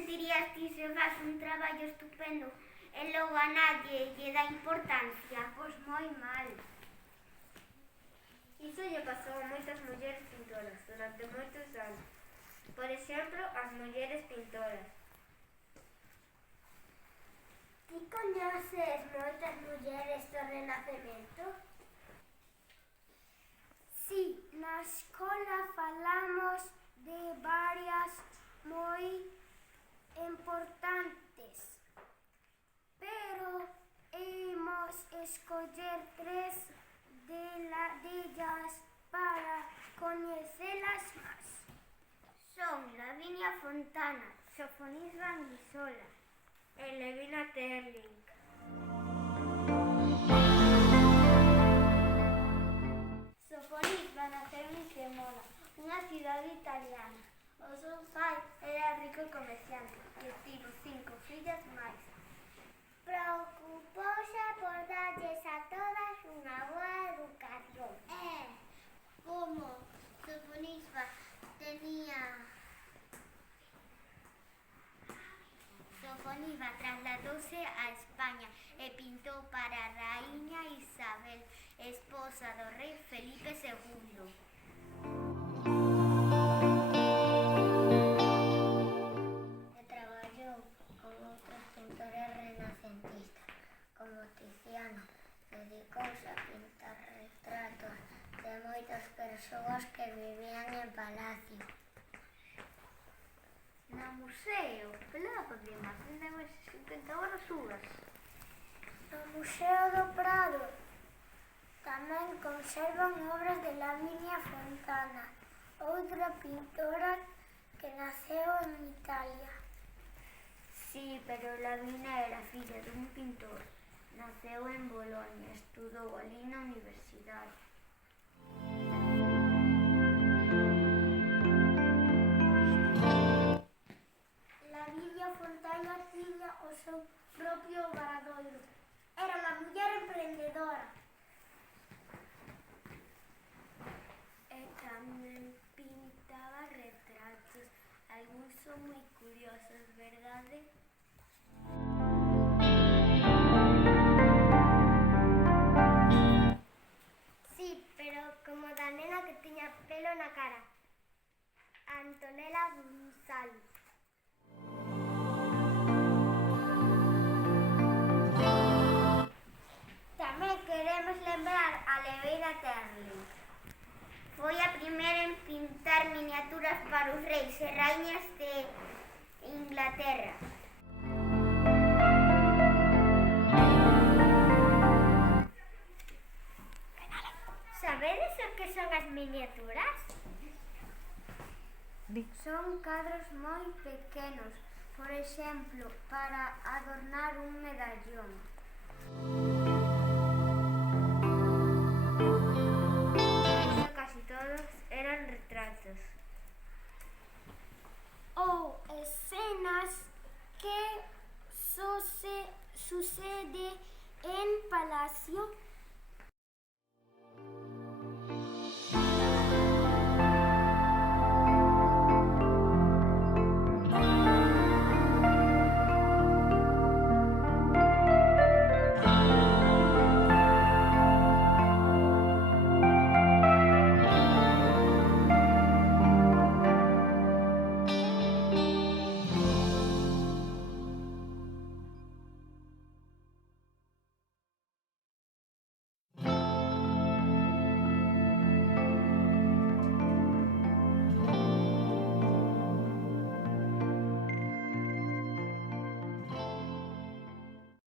sentirías ti se fas un traballo estupendo e logo a nadie lle dá importancia? Pois moi mal. Iso lle pasou a moitas mulleres pintoras durante moitos anos. Por exemplo, as mulleres pintoras. Ti coñeces moitas mulleres do Renacemento? Si, na escola falamos de varias moi importantes, pero imos escoller 3 delas para coñecelas máis. Son Lavinia Fontana, Sofonisba Anguisola E Levina Terling. Sofonisba naceu en Cremona, unha cidade italiana. O seu pai era rico comerciante e tivo 5 fillas máis. Preocupouse por darlles a todas unha boa educación. Como Sofonisba trasladouse a España e pintou para a raíña Isabel, esposa do rei Felipe II. E traballou con outros pintores renacentistas, como Tiziano. Dedicouse a pintar retratos de moitas persoas que vivían en palacio. No museo, pelada podemos, vendemos 50 horas subas. No Museo do Prado tamén conservan obras de Lavinia Fontana, outra pintora que naceu en Italia. Sí, pero Lavinia era filla dun pintor. Naceu en Bolonia, estudou alí na universidade. Lavinia Fontana tiña o seu propio obradoiro. Era unha muller emprendedora. E tamén pintaba retratos. Algúns son moi curiosos, verdade? Sí, pero como da nena que tiña pelo na cara. Antonella González. Tamén queremos lembrar a Levina Terling. Foi a primeira en pintar miniaturas para os reis e raíñas de Inglaterra. Sabedes o que son as miniaturas? Son cadros moi pequenos, por exemplo, para adornar un medallón. Casi todos eran retratos. Ou escenas que sucede en palacio